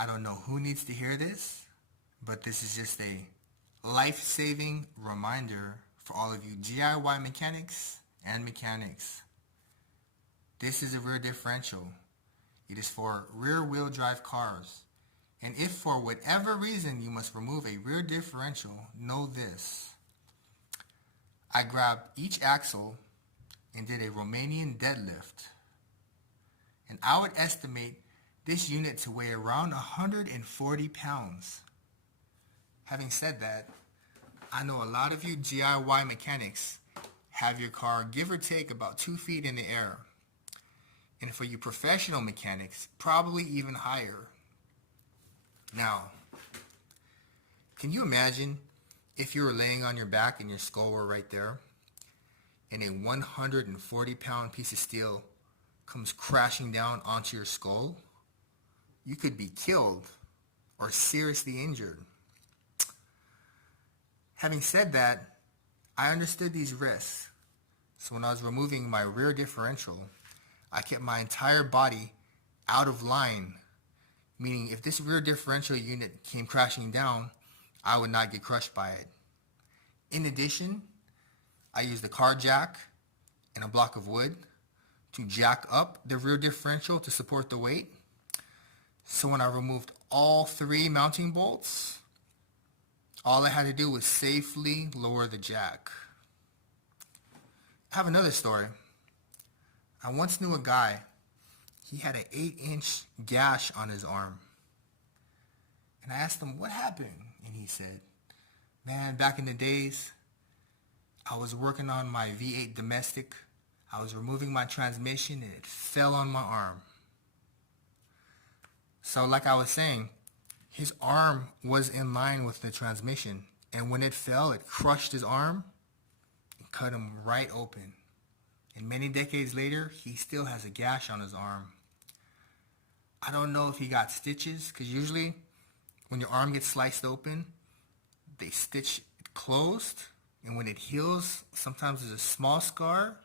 I don't know who needs to hear this, but this is just a life-saving reminder for all of you DIY mechanics and mechanics. This is a rear differential. It is for rear-wheel drive cars. And if for whatever reason you must remove a rear differential, know this. I grabbed each axle and did a Romanian deadlift. And I would estimate this unit to weigh around 140 pounds. Having said that, I know a lot of you DIY mechanics have your car give or take about 2 feet in the air. And for you professional mechanics, probably even higher. Now, can you imagine if you were laying on your back and your skull were right there, and a 140-pound piece of steel comes crashing down onto your skull? You could be killed or seriously injured. Having said that, I understood these risks. So when I was removing my rear differential, I kept my entire body out of line, meaning if this rear differential unit came crashing down, I would not get crushed by it. In addition, I used a car jack and a block of wood to jack up the rear differential to support the weight. So when I removed all 3 mounting bolts, all I had to do was safely lower the jack. I have another story. I once knew a guy, he had an 8-inch gash on his arm. And I asked him, what happened? And he said, man, back in the days, I was working on my V8 domestic. I was removing my transmission and it fell on my arm. So like I was saying, his arm was in line with the transmission. And when it fell, it crushed his arm and cut him right open. And many decades later, he still has a gash on his arm. I don't know if he got stitches, because usually when your arm gets sliced open, they stitch it closed. And when it heals, sometimes there's a small scar.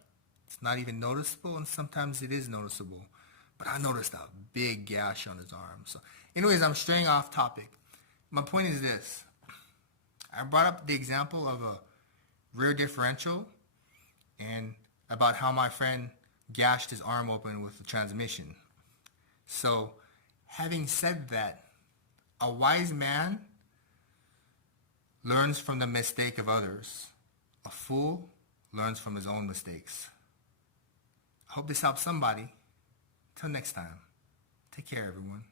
It's not even noticeable, and sometimes it is noticeable. But I noticed a big gash on his arm. So anyways, I'm straying off topic. My point is this. I brought up the example of a rear differential and about how my friend gashed his arm open with the transmission. So, having said that, a wise man learns from the mistake of others. A fool learns from his own mistakes. I hope this helps somebody. Till next time, take care, everyone.